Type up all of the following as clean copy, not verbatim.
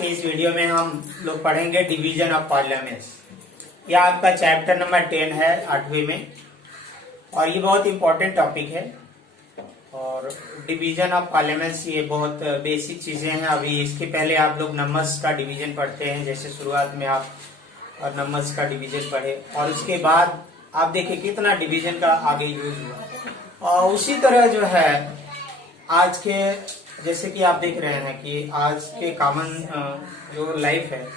के इस वीडियो में हम लोग पढ़ेंगे डिवीजन ऑफ पार्लियामेंट्स। यह आपका चैप्टर नंबर 10 है 8वीं में, और ये बहुत इंपॉर्टेंट टॉपिक है। और डिवीजन ऑफ पार्लियामेंट्स ये बहुत बेसिक चीजें हैं। अभी इसके पहले आप लोग नंबर्स का डिवीजन पढ़ते हैं, जैसे शुरुआत में आप नंबर्स का डिवीजन पढ़े, और उसके बाद आप देखिए कितना डिवीजन का आगे यूज हुआ। और उसी तरह जो है आज के, जैसे कि आप देख रहे हैं कि आज के कॉमन जो लाइफ है,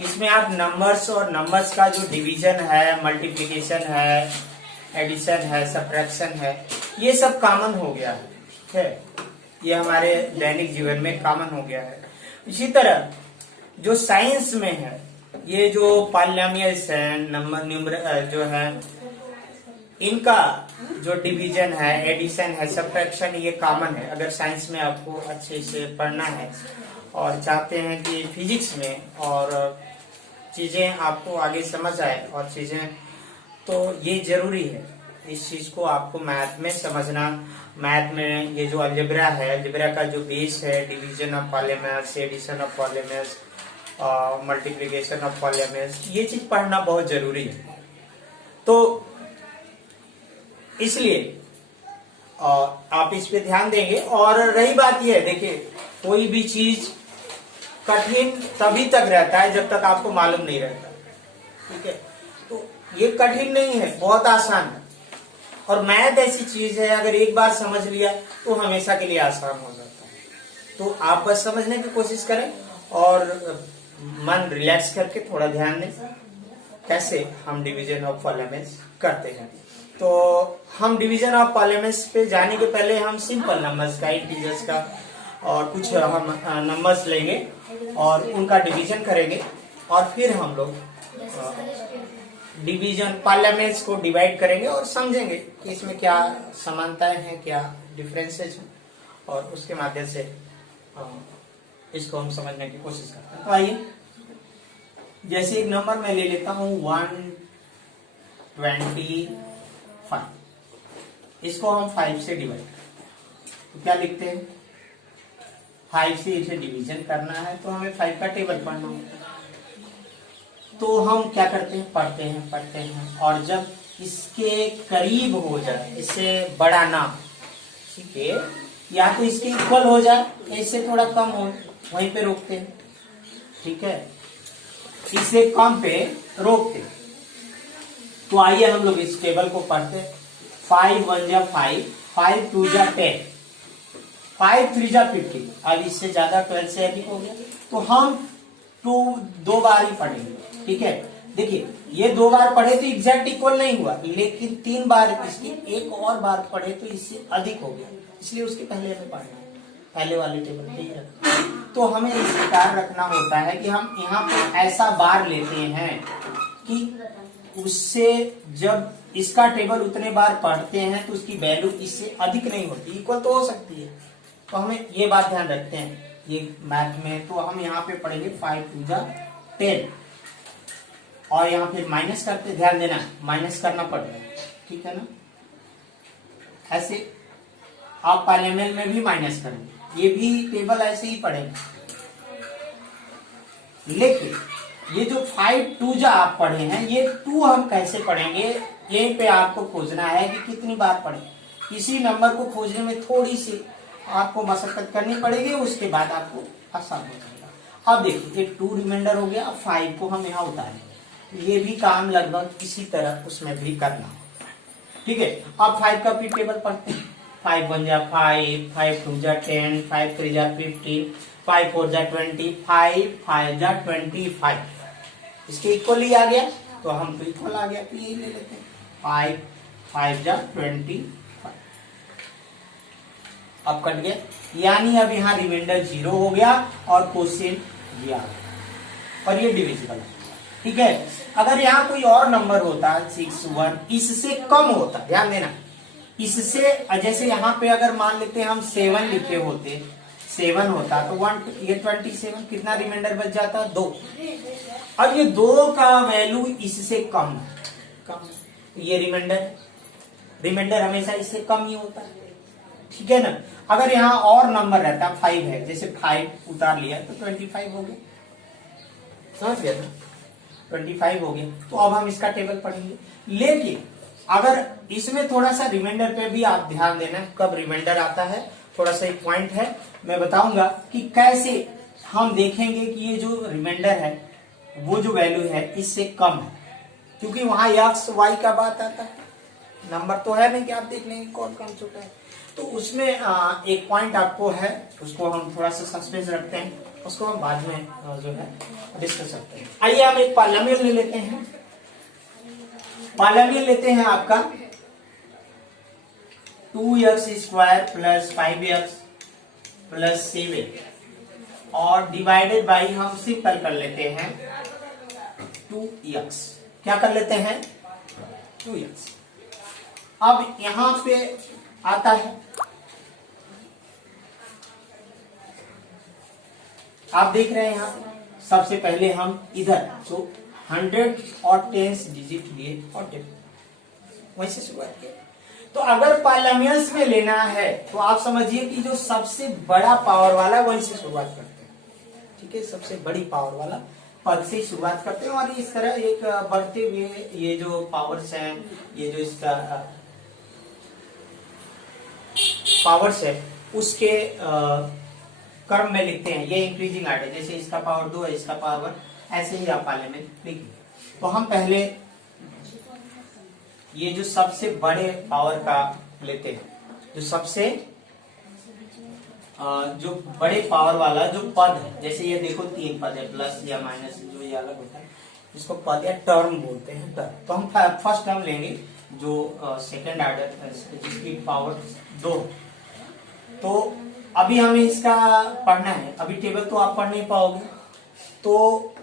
इसमें आप नंबर्स और नंबर्स का जो डिवीजन है, मल्टीप्लिकेशन है, एडिशन है, सब्ट्रैक्शन है, ये सब कॉमन हो गया है। ठीक है, ये हमारे दैनिक जीवन में कॉमन हो गया है। इसी तरह जो साइंस में है, ये जो पॉलिनोमियल्स है, नंबर जो है, इनका जो डिवीजन है, एडिशन है, सब्ट्रैक्शन, ये कॉमन है। अगर साइंस में आपको अच्छे से पढ़ना है और चाहते हैं कि फिजिक्स में और चीजें आपको आगे समझ आए और चीजें, तो ये जरूरी है इस चीज को आपको मैथ में समझना। मैथ में ये जो अलजेब्रा है, अलजेब्रा का जो बेस है, division of parliaments, addition of parliaments, multiplication of parliaments, ये चीज पढ़ना बहुत जरूरी है। तो इसलिए आप इस पे ध्यान देंगे। और रही बात यह है, देखिए कोई भी चीज कठिन तभी तक रहता है जब तक आपको मालूम नहीं रहता। ठीक है, तो ये कठिन नहीं है, बहुत आसान है। और मैथ ऐसी चीज है, अगर एक बार समझ लिया तो हमेशा के लिए आसान हो जाता है। तो आप बस समझने की कोशिश करें और मन रिलैक्स करके थोड़ा ध्यान दें कैसे हम डिवीजन ऑफ पार्लियामेंट्स करते हैं। तो हम डिवीजन ऑफ पार्लियामेंट्स पे जाने के पहले हम सिंपल नंबर्स का, इंटीजर्स का और कुछ हम नंबर्स लेंगे और उनका डिवीजन करेंगे, और फिर हम लोग डिवीजन पार्लियामेंट्स को डिवाइड करेंगे और समझेंगे कि इसमें क्या समानताएं हैं, क्या डिफरेंसेस हैं, और उसके माध्यम से इसको हम समझने की कोशिश करते हैं। तो आइए, जैसे एक नंबर मैं ले लेता हूं 125, इसको हम 5 से डिवाइड करें तो क्या लिखते हैं, 5 से इसे डिवीजन करना है तो हमें 5 का टेबल पढ़ना होता है। तो हम क्या करते हैं, पढ़ते हैं, और जब इसके करीब हो जाए, इससे बड़ा ना, ठीक है, या तो इसके इक्वल हो जाए, इससे थोड़ा कम हो, वहीं पे रोकते हैं। ठीक है, इससे कम पे रोकते हैं। तो आइए हम लोग इस टेबल को पढ़ते हैं। 5 1 जा 5, 5 2 जा 10, 5 3 जा 50। अब इससे ज्यादा 12 से अधिक हो गया तो हम 2 बार ही पढ़ेंगे। ठीक है, देखिए ये 2 बार पढ़े तो एग्जैक्ट इक्वल नहीं हुआ, लेकिन 3 बार इसकी एक और बार पढ़े तो इससे अधिक हो गया, इसलिए उसके पहले हमें पढ़ना है, पहले वाले टेबल पे ही रखना। तो हमें इस प्रकार रखना होता है कि हम यहाँ पे ऐसा बार लेते हैं कि उससे जब इसका टेबल उतने बार पढ़ते हैं तो उसकी वैल्यू इससे अधिक नहीं होती, इक्वल तो हो सकती है। तो हमें ये बात ध्यान रखते हैं ये मैथ में। तो हम यहाँ पे पढ़ेंगे 5 2 जा 10, और यहाँ फिर माइनस करते, ध्यान देना माइनस करना पड़ रहा है, ठीक है ना। ऐसे आप पार्लियामेंट में भी माइनस करेंगे, ये भी टेबल ऐसे ही पढ़ेंगे। लेकिन ये जो 5 2 जा आप पढ़े हैं, ये 2 हम कैसे पढ़ेंगे, यहीं पे आपको खोजना है कि कितनी बार पढ़े। किसी नंबर को खोजने में थोड़ी सी आपको मशक्कत करनी पड़ेगी, उसके बाद आपको आसान हो जाएगा। अब देखिए एक 2 रिमाइंडर हो गया, अब 5 को हम यहाँ उतारेंगे। ये भी काम लगभग इसी तरह उसमें भी करना होगा। ठीक है, अब 5 का भी टेबल पढ़ते हैं। 5 1 जा 5, 5 2 जा 10, 5 3 जा 15, 5 4 जा 20, 5 जा 25। इसके इक्वल ही आ गया, तो हम तो इक्वल आ गया तो यही ले लेते हैं। 5 5 जा 25, अब कट गया, यानी अब यहाँ रिमाइंडर 0 हो गया और क्वेश्चन ये आ गया, और ये डिविजिबल है। ठीक है, अगर यहाँ कोई और नंबर होता 6 1, इससे कम होता, ध्यान देना, इससे जैसे यहाँ पे अगर मान लेते हैं हम 7 लिखे होते, 7 होता तो 27, कितना रिमाइंडर बच जाता, 2। अब ये 2 का वैल्यू इससे कम, ये रिमाइंडर हमेशा इससे कम ही होता है। ठीक है ना। अगर यहाँ और नंबर रहता 5 है, जैसे 5 उतार लिया तो 25 हो गया, समझ गया ना, 25 हो गया। तो अब हम इसका टेबल पढ़ेंगे, लेकिन अगर इसमें थोड़ा सा रिमाइंडर पे भी आप ध्यान देना, कब रिमाइंडर आता है, थोड़ा सा एक पॉइंट है मैं बताऊंगा कि कैसे हम देखेंगे कि ये जो रिमाइंडर है वो जो वैल्यू है इससे कम है, क्योंकि वहां एक्स वाई का बात आता है, नंबर तो है नहीं कि आप देख लेंगे कौन कौन छोटा है। तो उसमें एक पॉइंट आपको है, उसको हम थोड़ा सा सस्पेंस रखते हैं, उसको हम बाद में जो है डिस्कस करते हैं। आइए हम एक पॉलिनोमियल ले लेते हैं, पॉलिनोमियल लेते हैं आपका 2x² प्लस 5x प्लस 7 और डिवाइडेड बाई हम सिंपल कर लेते हैं 2x, क्या कर लेते हैं 2x। अब यहां पे आता है, आप देख रहे हैं यहां सबसे पहले हम इधर जो 100 और 10 डिजिट लिए और वहीं से शुरुआत की। तो अगर पॉलिनोमियल्स में लेना है तो आप समझिए कि जो सबसे बड़ा पावर वाला वहीं से शुरुआत करते हैं, ठीक है, सबसे बड़ी पावर वाला पद से शुरुआत करते हैं और इस तरह एक बढ़ते हुए ये जो पावर्स हैं, ये जो इसका पावर्स है उसके क्रम में लिखते हैं, ये इंक्रीजिंग आर्डर, जैसे इसका पावर 2 है, इसका पावर, ऐसे ही आप पाले में लिखिए। तो हम पहले ये जो सबसे बड़े पावर का लेते हैं, जो सबसे जो बड़े पावर वाला जो पद है, जैसे ये देखो 3 पद है, प्लस या माइनस जो ये अलग होता है इसको पद या टर्म बोलते हैं टर्म। तो हम फर्स्ट टर्म लेंगे जो सेकंड ऑर्डर जिसकी पावर 2। तो अभी हमें इसका पढ़ना है, अभी टेबल तो आप पढ़ नहीं पाओगे, तो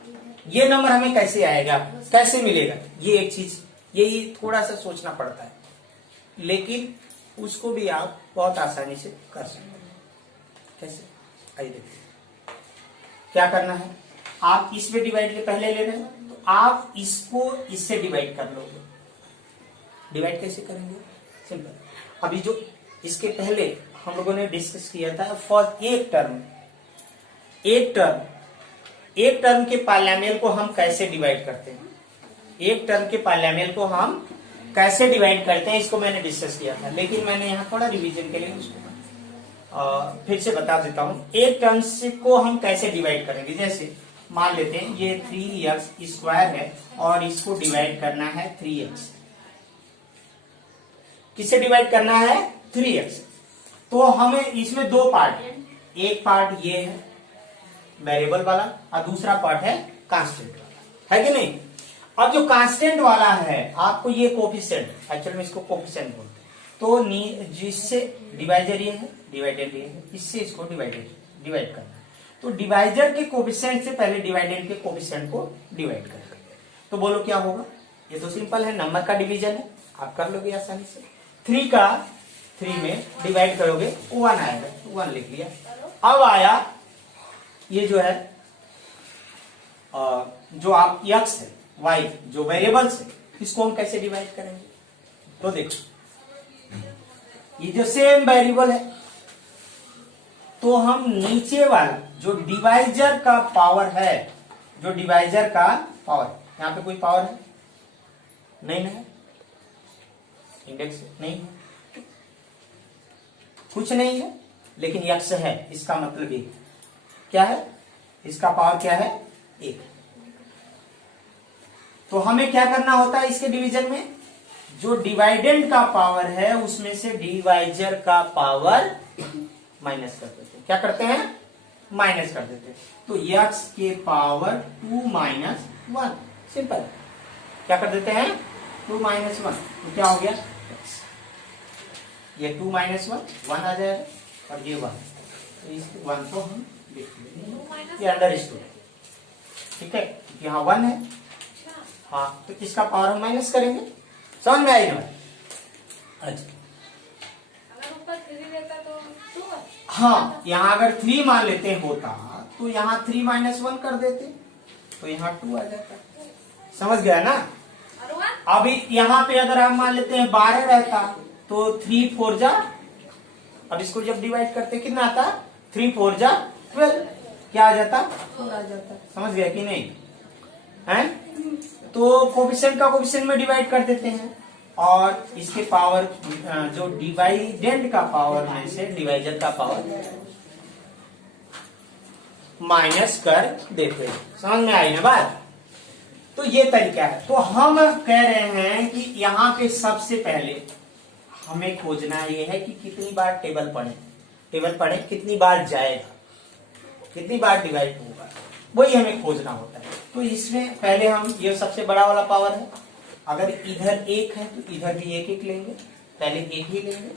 ये नंबर हमें कैसे आएगा, कैसे मिलेगा, ये एक चीज, यही थोड़ा सा सोचना पड़ता है, लेकिन उसको भी आप बहुत आसानी से कर सकते हैं। कैसे, आइए देखिए क्या करना है। आप इस पे डिवाइड के पहले ले रहे हैं तो आप इसको इससे डिवाइड कर लोगे। डिवाइड कैसे करेंगे, सिंपल, अभी जो इसके पहले हम लोगों ने डिस्कस किया था फॉर एक टर्म के पॉलिनोमियल को हम कैसे डिवाइड करते हैं, एक टर्म के पॉलिनोमियल को हम कैसे डिवाइड करते हैं, इसको मैंने डिस्कस किया था, लेकिन मैंने यहाँ थोड़ा रिवीजन के लिए उसको फिर से बता देता हूँ। एक टर्म को हम कैसे डिवाइड करेंगे, जैसे मान लेते हैं ये 3x² है और इसको डिवाइड करना है 3x, किससे डिवाइड करना है 3x। तो हमें इसमें दो पार्ट है, एक पार्ट ये है वेरिएबल वाला और दूसरा पार्ट है कांस्टेंट वाला, है कि नहीं। अब जो कांस्टेंट वाला है आपको ये कोफिशिएंट, एक्चुअल में इसको कोफिशिएंट बोलते हैं, तो जिससे डिवाइजर ये है, डिवाइडेंड ये है, इससे इसको डिवाइड करना है। तो डिवाइजर के कोफिशिएंट से पहले डिवाइडेंड के कोफिशिएंट को डिवाइड करेंगे, तो बोलो क्या होगा। ये तो सिंपल है, नंबर का डिवीजन है, आप कर लोगे आसानी से। 3 का 3 में डिवाइड करोगे 1 आएगा, 1 लिख लिया। अब आया ये जो है जो आप x है, y जो वेरिएबल्स है, इसको हम कैसे डिवाइड करेंगे। तो देखो ये जो सेम वेरिएबल है, तो हम नीचे वाला जो डिवाइजर का पावर है, जो डिवाइजर का पावर, यहाँ पे कोई पावर है नहीं है, इंडेक्स नहीं है, कुछ नहीं है, लेकिन x है, इसका मतलब एक क्या है, इसका पावर क्या है 1। तो हमें क्या करना होता है इसके डिवीजन में, जो डिवाइडेंड का पावर है उसमें से डिवाइजर का पावर माइनस कर देते हैं। क्या करते हैं, माइनस कर देते हैं। तो x के पावर 2 माइनस 1, सिंपल, क्या कर देते हैं 2 माइनस 1, तो क्या हो गया x। ये 2 माइनस 1 आ जाएगा और ये 1, तो इस 1 को हम लिख लेंगे, ये अंडरस्टूड, ठीक है, क्योंकि यहाँ 1 है। हाँ, तो इसका पावर हम माइनस करेंगे, समझ में आई ना। अच्छा, अगर ऊपर 3 रहता तो 2 है। हाँ, यहाँ अगर 3 मान लेते होता तो यहाँ 3 माइनस 1 कर देते, तो यहाँ 2 आ जाता, समझ गया ना। और 1 अभी यहाँ पे अगर हम मान लेते हैं 12 रहता तो 3 4 जा, अब इसको जब डिवाइड करते कितना आता, 3 4 जा 12, क्या आ जाता 4 आ जाता, समझ गया कि नहीं। हैं, तो कोफिशिएंट का कोफिशिएंट में डिवाइड कर देते हैं और इसके पावर जो डिवाइडेंड का पावर में से डिवाइजर का पावर माइनस कर देते हैं। समझ में आई ना बात? तो ये तरीका है। तो हम कह रहे हैं कि यहाँ पे सबसे पहले हमें खोजना ये है कि कितनी बार टेबल पढ़े कितनी बार जाएगा, कितनी बार डिवाइड होगा, वही हमें खोजना होता है। तो इसमें पहले हम ये सबसे बड़ा वाला पावर है, अगर इधर एक है तो इधर भी एक लेंगे, पहले एक ही लेंगे।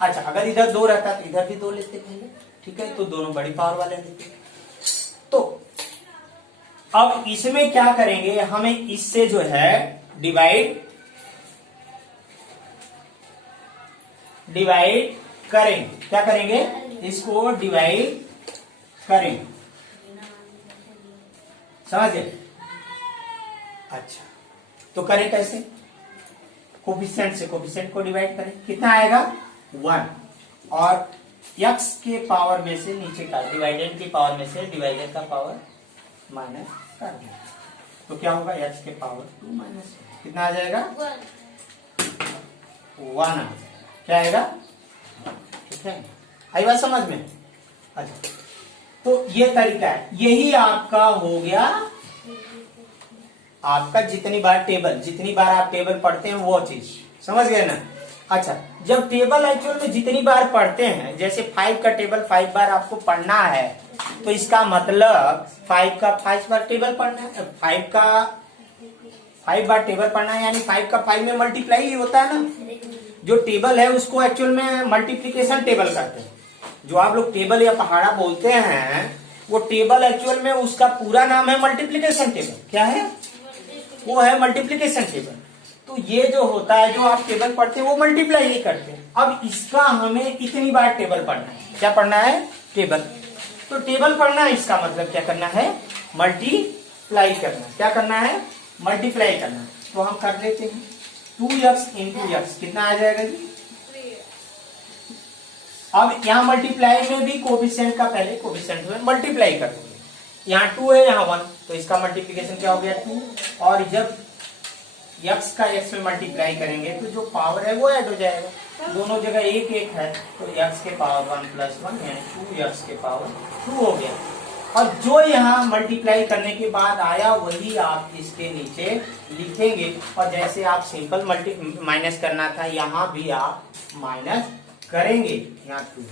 अच्छा, अगर इधर 2 रहता तो इधर भी 2 लेते पहले, ठीक है, तो दोनों बड़ी पावर वाले लेते। तो अब इसमें क्या करेंगे, हमें इससे जो है डिवाइड करेंगे। क्या करेंगे, इसको डिवाइड करेंगे, समझ गए? अच्छा, तो करें कैसे? कोफिशिएंट से कोफिशिएंट को डिवाइड करें, कितना आएगा 1, और x के पावर में से नीचे का डिवाइडेंड की पावर में से डिवाइडर का पावर माइनस कर दें, तो क्या होगा, x के पावर 2 माइनस कितना आ जाएगा 1 आ जाएगा। क्या आएगा? ठीक है, आई बात समझ में? अच्छा, तो ये तरीका है, यही आपका हो गया आपका जितनी बार आप टेबल पढ़ते हैं वो चीज, समझ गए ना? अच्छा, जब टेबल एक्चुअल में जितनी बार पढ़ते हैं, जैसे 5 का टेबल 5 बार आपको पढ़ना है, तो इसका मतलब 5 का 5 बार टेबल पढ़ना है, 5 का 5 बार टेबल पढ़ना है, यानी 5 का 5 में मल्टीप्लाई ही होता है ना। जो टेबल है उसको एक्चुअल में मल्टीप्लीकेशन टेबल करते हैं। जो आप लोग टेबल या पहाड़ा बोलते हैं, वो टेबल एक्चुअल में उसका पूरा नाम है मल्टीप्लीकेशन टेबल। क्या है वो? है मल्टीप्लीकेशन टेबल। तो ये जो होता है, जो आप टेबल पढ़ते हैं वो मल्टीप्लाई ही करते हैं। अब इसका हमें इतनी बार टेबल पढ़ना है। क्या पढ़ना है? टेबल। तो टेबल पढ़ना है, इसका मतलब क्या करना है? मल्टीप्लाई करना। क्या करना है? मल्टीप्लाई करना। तो हम कर लेते हैं 2x इंटू x, कितना आ जाएगा जी? अब यहाँ मल्टीप्लाई में भी कोफिशिएंट का पहले कोफिशिएंट में मल्टीप्लाई कर देंगे। यहाँ 2 है, यहाँ 1, तो इसका मल्टीप्लीकेशन क्या हो गया 2, और जब x का x में मल्टीप्लाई करेंगे तो जो पावर है वो ऐड हो जाएगा। दोनों जगह 1 1 है, तो x के पावर 1 प्लस 1 यानी 2x के पावर 2 हो गया। और जो यहाँ मल्टीप्लाई करने के बाद आया वही आप इसके नीचे लिखेंगे। और जैसे आप सिंपल माइनस करना था, यहाँ भी आप माइनस करेंगे। यहाँ 2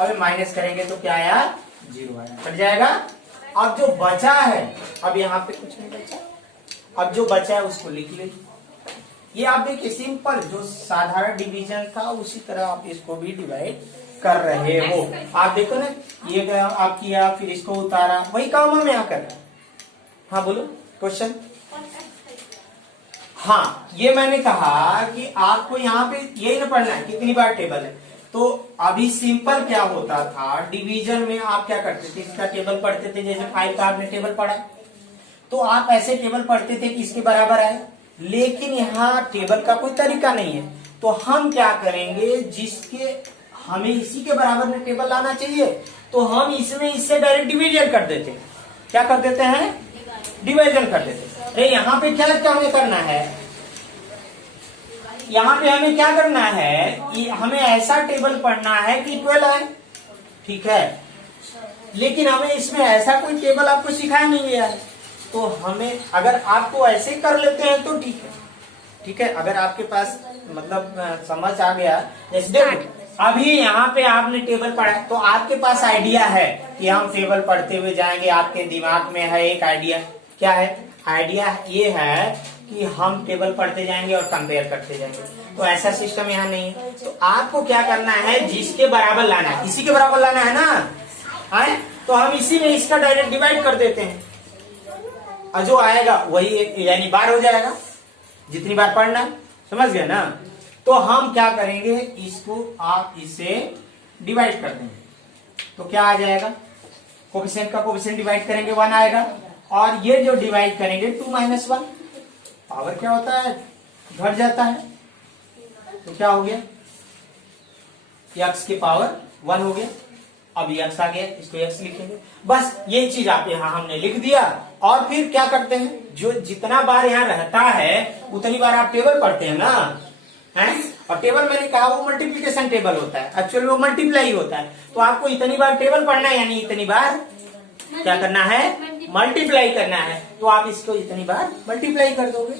अब माइनस करेंगे तो क्या आया? 0 आया, कट जाएगा। अब जो बचा है, अब यहाँ पे कुछ नहीं बचा, अब जो बचा है उसको लिख ले। ये आप देखिए सिंपल जो साधारण डिवीजन था उसी तरह आप इसको भी डिवाइड कर रहे हो। आप देखो ना, ये गया आप किया, फिर इसको उतारा, वही काम हम यहाँ कर रहे हैं। हाँ बोलो क्वेश्चन। हाँ, ये मैंने कहा कि आपको यहाँ पे यही ना पढ़ना है कितनी बार टेबल है। तो अभी सिंपल क्या होता था, डिवीजन में आप क्या करते थे, इसका टेबल पढ़ते थे। जैसे 5 का आपने टेबल पढ़ा, तो आप ऐसे टेबल पढ़ते थे कि इसके बराबर आए, लेकिन यहाँ टेबल का कोई तरीका नहीं है। तो हम क्या करेंगे, जिसके हमें इसी के बराबर में टेबल लाना चाहिए, तो हम इसमें इससे डायरेक्ट डिवीजन कर देते हैं। क्या कर देते हैं? डिवीजन कर देते हैं। अरे यहाँ पे क्या क्या हमें करना है, यहाँ पे हमें क्या करना है, हमें ऐसा टेबल पढ़ना है कि 12 आए, ठीक है। लेकिन हमें इसमें ऐसा कोई टेबल आपको सिखाया नहीं गया है। तो हमें, अगर आपको ऐसे कर लेते हैं तो ठीक है, ठीक है। अगर आपके पास मतलब समझ आ गया, जैसे देखो अभी यहाँ पे आपने टेबल पढ़ा, तो आपके पास आइडिया है कि हम टेबल पढ़ते हुए जाएंगे। आपके दिमाग में है एक आइडिया। क्या है आइडिया? ये है कि हम टेबल पढ़ते जाएंगे और कंपेयर करते जाएंगे। तो ऐसा सिस्टम यहाँ नहीं है। तो आपको क्या करना है, जिसके बराबर लाना है, इसी के बराबर लाना है ना, है? तो हम इसी में इसका डायरेक्ट डिवाइड कर देते हैं, और जो आएगा वही यानी बार हो जाएगा, जितनी बार पढ़ना है। समझ गए ना? तो हम क्या करेंगे, इसको आप इसे डिवाइड कर देंगे, तो क्या आ जाएगा? कोफिशिएंट का कोफिशिएंट डिवाइड करेंगे 1 आएगा, और ये जो डिवाइड करेंगे 2 माइनस 1, पावर क्या होता है? घट जाता है। तो क्या हो गया? x के पावर 1 हो गया। अब x आ गया, इसको x लिखेंगे। बस ये चीज आप यहाँ हमने लिख दिया। और फिर क्या करते हैं, जो जितना बार यहाँ रहता है उतनी बार आप टेबल पढ़ते हैं ना, है? और टेबल मैंने कहा वो मल्टीप्लिकेशन टेबल होता है, एक्चुअली वो मल्टीप्लाई होता है। तो आपको इतनी बार टेबल पढ़ना है, यानी इतनी बार क्या करना है, मल्टीप्लाई करना है। तो आप इसको इतनी बार मल्टीप्लाई कर दोगे,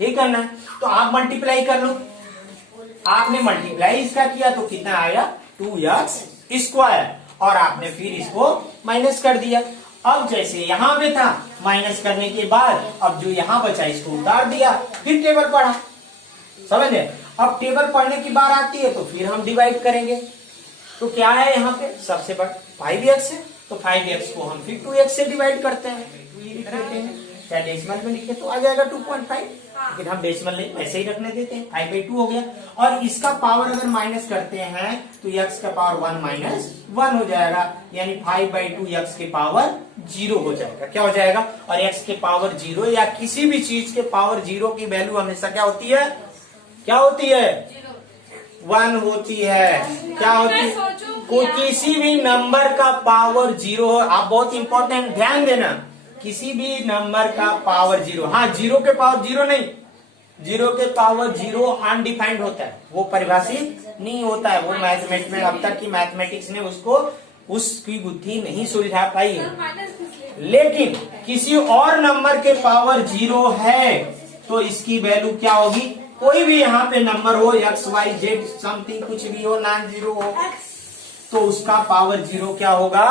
यही करना है। तो आप मल्टीप्लाई कर लो, आपने मल्टीप्लाई इसका किया तो कितना आया, 2x², और आपने फिर इसको माइनस कर दिया। अब जैसे यहाँ पे था, माइनस करने के बाद अब जो यहाँ बचा इसको उतार दिया, फिर टेबल पढ़ा, समझ गए। अब टेबल पढ़ने की बार आती है तो फिर हम डिवाइड करेंगे। तो क्या है यहाँ पे, सबसे बड़ा 5x है, तो 5x को हम फिर 2x से डिवाइड करते हैं, 2 लिख देते हैं। चाहे डेसिमल में लिखे तो आ जाएगा 2.5, लेकिन हम डेसिमल नहीं, ऐसे ही रखने देते हैं, 5/2 हो गया। और इसका पावर अगर माइनस करते हैं तो x का पावर 1 - 1 हो जाएगा, यानी 5/2 x के पावर 0 हो जाएगा। क्या हो जाएगा, और x के पावर 0 या किसी भी चीज के पावर 0 की वैल्यू हमेशा क्या होती है, क्या होती है, 1 होती है। क्या होती है, को किसी भी नंबर का पावर 0 हो, आप बहुत इंपॉर्टेंट ध्यान देना, किसी भी नंबर का पावर 0, हाँ 0 के पावर 0 नहीं, 0 के पावर 0 अनडिफाइंड होता है, वो परिभाषित नहीं होता है। वो मैथमेटिक्स में अब तक की मैथमेटिक्स ने उसको उसकी बुद्धि नहीं सुलझा पाई है। लेकिन किसी और नंबर के पावर 0 है तो इसकी वैल्यू क्या होगी, कोई भी यहाँ पे नंबर हो, x y z समथिंग कुछ भी हो, नॉन जीरो हो, तो उसका पावर 0 क्या होगा,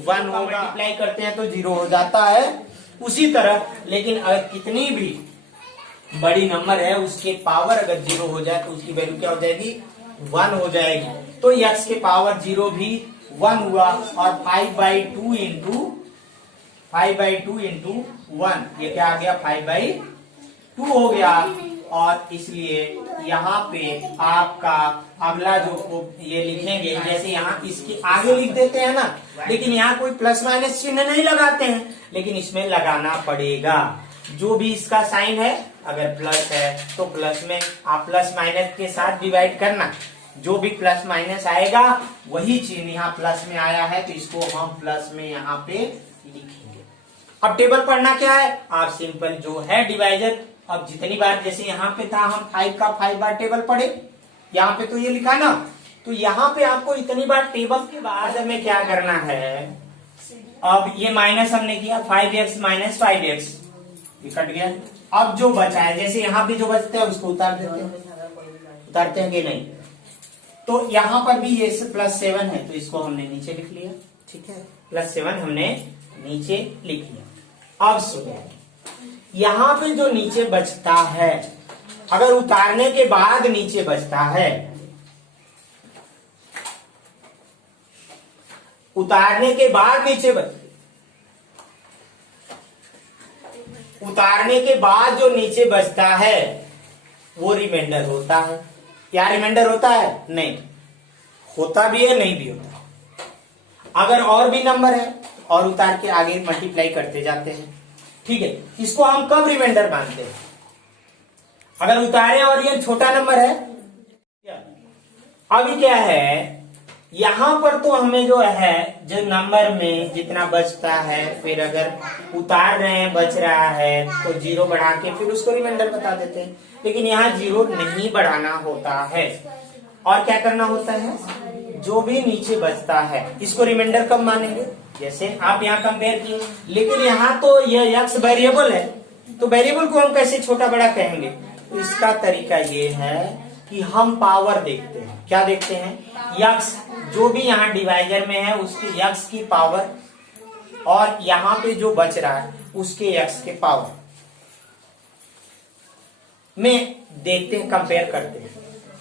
1 होगा। मल्टीप्लाई करते हैं तो 0 हो जाता है। उसी तरह लेकिन अगर कितनी भी बड़ी नंबर है उसके पावर अगर 0 हो जाए तो उसकी वैल्यू क्या हो जाएगी, 1 हो जाएगी। तो x के पावर 0 भी 1 हुआ, और 5/2 इंटू 1, ये क्या आ गया, 5/2 हो गया। और इसलिए यहाँ पे आपका अगला जो ये लिखेंगे, जैसे यहाँ इसके आगे लिख देते हैं ना, लेकिन यहाँ कोई प्लस माइनस चिन्ह नहीं लगाते हैं, लेकिन इसमें लगाना पड़ेगा। जो भी इसका साइन है, अगर प्लस है तो प्लस में आप प्लस माइनस के साथ डिवाइड करना, जो भी प्लस माइनस आएगा वही चिन्ह यहाँ प्लस में आया है तो इसको हम प्लस में यहाँ पे लिखेंगे। अब टेबल पढ़ना क्या है, आप सिंपल जो है डिवाइजर, अब जितनी बार जैसे यहाँ पे था हम 5 का 5 बार टेबल पढ़े, यहाँ पे तो ये लिखा ना, तो यहाँ पे आपको इतनी बार टेबल के बाद हमें क्या करना है, अब ये माइनस हमने किया 5x - 5x, ये कट गया। अब जो बचा है, जैसे यहाँ भी जो बचता है उसको उतार देते हैं, उतारते हैं कि नहीं, तो यहाँ पर भी ये +7 है तो इसको हमने नीचे लिख लिया, ठीक है, +7 हमने नीचे लिख लिया। अब सुनिए, यहाँ पे जो नीचे बचता है, अगर उतारने के बाद नीचे बचता है, उतारने के बाद नीचे उतारने के बाद जो नीचे बचता है वो रिमाइंडर होता है। क्या रिमाइंडर होता है, नहीं होता भी है, नहीं भी होता। अगर और भी नंबर है और उतार के आगे मल्टीप्लाई करते जाते हैं, ठीक है। इसको हम कब रिमाइंडर मानते हैं, अगर उतारे और ये छोटा नंबर है। अभी क्या है, यहां पर तो हमें जो है, जो नंबर में जितना बचता है, फिर अगर उतार रहे हैं बच रहा है तो 0 बढ़ा के फिर उसको रिमाइंडर बता देते हैं। लेकिन यहाँ 0 नहीं बढ़ाना होता है, और क्या करना होता है, जो भी नीचे बचता है इसको रिमाइंडर कब मानेंगे, जैसे आप यहाँ कंपेयर किए, लेकिन यहाँ तो ये x वेरिएबल है, तो वेरिएबल को हम कैसे छोटा बड़ा कहेंगे। तो इसका तरीका ये है कि हम पावर देखते हैं, क्या देखते हैं, x जो भी यहाँ डिवाइजर में है उसके x की पावर, और यहाँ पे जो बच रहा है उसके x के पावर में देखते हैं, कंपेयर करते हैं।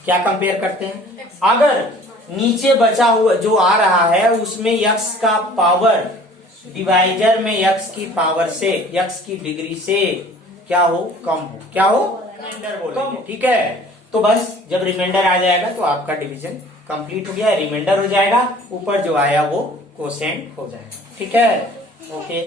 क्या कंपेयर करते हैं, अगर नीचे बचा हुआ जो आ रहा है उसमें x का पावर डिवाइजर में x की पावर से, x की डिग्री से क्या हो, कम हो, क्या हो, रिमाइंडर बोलेंगे, ठीक है। तो बस जब रिमाइंडर आ जाएगा तो आपका डिवीजन कंप्लीट हो गया, रिमाइंडर हो जाएगा, ऊपर जो आया वो कोसेंट हो जाएगा, ठीक है, ओके।